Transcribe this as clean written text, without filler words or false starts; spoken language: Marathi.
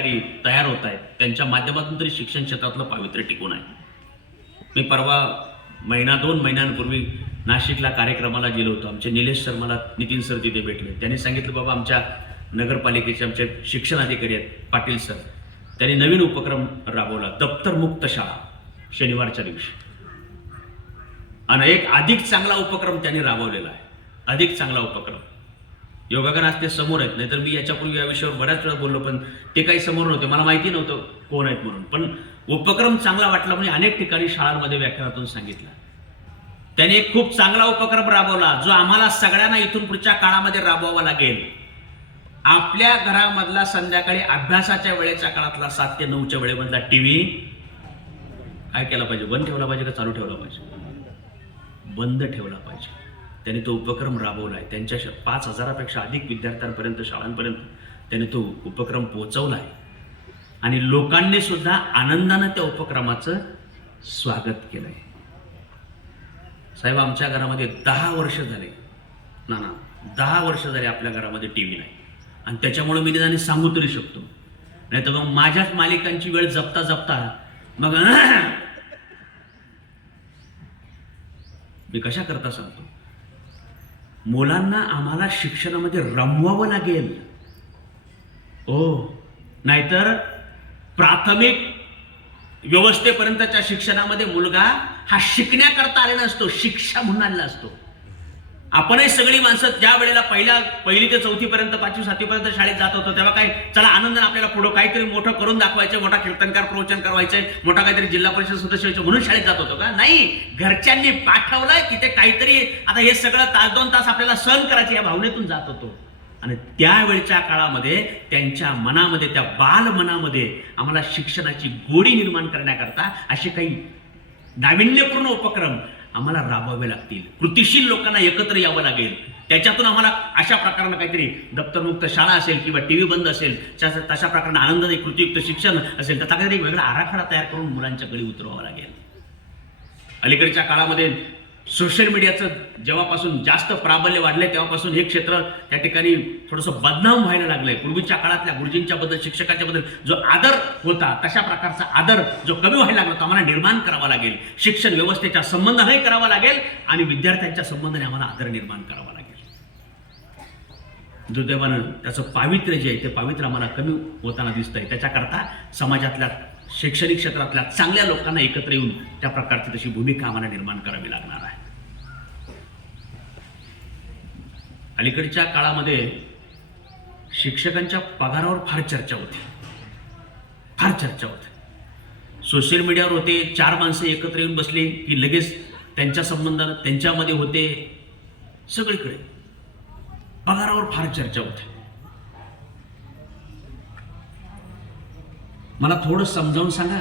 अधिकारी तयार होत आहेत त्यांच्या माध्यमातून तरी शिक्षण क्षेत्रातलं पावित्र्य टिकून आहे. मी परवा दोन महिन्यांपूर्वी नाशिकला कार्यक्रमाला गेलो होतो. आमचे निलेश सर, मला नितीन सर तिथे भेटले. त्यांनी सांगितलं, बाबा आमच्या नगरपालिकेचे आमचे शिक्षण अधिकारी आहेत पाटील सर, त्यांनी नवीन उपक्रम राबवला, दप्तर मुक्त शाळा शनिवारच्या दिवशी. आणि एक अधिक चांगला उपक्रम त्यांनी राबवलेला आहे, अधिक चांगला उपक्रम. योगाकरण आज ते समोर आहेत, नाहीतर मी याच्यापूर्वी या विषयावर बऱ्याच वेळा बोललो, पण ते काही समोर नव्हते, मला माहिती नव्हतं कोण आहेत म्हणून. पण उपक्रम चांगला वाटला म्हणजे अनेक ठिकाणी शाळांमध्ये व्याख्यानातून सांगितलं. त्याने एक खूप चांगला उपक्रम राबवला जो आम्हाला सगळ्यांना इथून पुढच्या काळामध्ये राबवावा लागेल. आपल्या घरामधला संध्याकाळी अभ्यासाच्या वेळेच्या काळातला 7 ते 9च्या वेळेमधला टीव्ही काय केला पाहिजे, बंद ठेवला पाहिजे का चालू ठेवला पाहिजे? बंद ठेवला पाहिजे. त्याने तो उपक्रम राबवला आहे. त्यांच्या 5,000पेक्षा अधिक विद्यार्थ्यांपर्यंत, शाळांपर्यंत त्याने तो उपक्रम पोहोचवला आहे. आणि लोकांनी सुद्धा आनंदानं त्या उपक्रमाचं स्वागत केलं आहे. साहेब, आमच्या घरामध्ये 10 वर्ष झाले, 10 वर्ष झाले आपल्या घरामध्ये टीव्ही नाही. आणि त्याच्यामुळे मी निदान सांगू तरी शकतो, नाही तर मग माझ्याच मालिकांची वेळ जपता जपता मग मी कशा करता सांगतो, मुलांना आम्हाला शिक्षणामध्ये रमवावं लागेल. नाहीतर प्राथमिक व्यवस्थेपर्यंतच्या शिक्षणामध्ये मुलगा हा शिकण्याकरता आलेला असतो, शिक्षा म्हणून आलेला असतो. आपणही सगळी माणसं ज्या वेळेला पहिली ते 4थी पर्यंत, 5वी 7वी पर्यंत शाळेत जात होतो, तेव्हा काय चला आनंदाने आपल्याला पुढं काहीतरी मोठं करून दाखवायचं, मोठा कीर्तनकार प्रवचन करवायचंय, मोठा काहीतरी जिल्हा परिषद सदस्य व्हायचं म्हणून शाळेत जात होतो का? नाही, घरच्यांनी पाठवलंय तिथे काहीतरी, आता हे सगळं तास 2 तास आपल्याला सहन करायचं या भावनेतून जात होतो. आणि त्यावेळच्या काळामध्ये त्यांच्या मनामध्ये, त्या बाल मनामध्ये आम्हाला शिक्षणाची गोडी निर्माण करण्याकरता असे काही नाविन्यपूर्ण उपक्रम आम्हाला राबवावे लागतील. कृतिशील लोकांना एकत्र यावं लागेल. त्याच्यातून आम्हाला अशा प्रकारानं काहीतरी दप्तरमुक्त शाळा असेल किंवा टीव्ही बंद असेल, तशा प्रकारे आनंदाने कृतीयुक्त शिक्षण असेल, त्याचा काहीतरी एक वेगळा आराखडा तयार करून मुलांच्या गळी उतरवावा लागेल. अलीकडच्या काळामध्ये सोशल मीडियाचं जेव्हापासून जास्त प्राबल्य वाढलंय तेव्हापासून हे क्षेत्र त्या ठिकाणी थोडंसं बदनाम व्हायला लागलंय. पूर्वीच्या काळातल्या गुरुजींच्या बद्दल, शिक्षकाच्या बद्दल जो आदर होता, तशा प्रकारचा आदर जो कमी व्हायला लागला तो आम्हाला निर्माण करावा लागेल. शिक्षण व्यवस्थेच्या संबंधाने करावा लागेल आणि विद्यार्थ्यांच्या संबंधाने आम्हाला आदर निर्माण करावा लागेल. दुर्दैवानं त्याचं पावित्र्य जे आहे ते पावित्र्य आम्हाला कमी होताना दिसतंय. त्याच्याकरता समाजातल्या, शैक्षणिक क्षेत्रातल्या चांगल्या लोकांना एकत्र येऊन त्या प्रकारची तशी भूमिका आम्हाला निर्माण करावी लागणार आहे. अलीकडच्या काळामध्ये शिक्षकांच्या पगारावर फार चर्चा होते. सोशल मीडियावर होते, 4 माणसं एकत्र येऊन बसले की लगेच त्यांच्या संबंधानं त्यांच्यामध्ये होते. सगळीकडे पगारावर फार चर्चा होते. मला थोडं समजावून सांगा,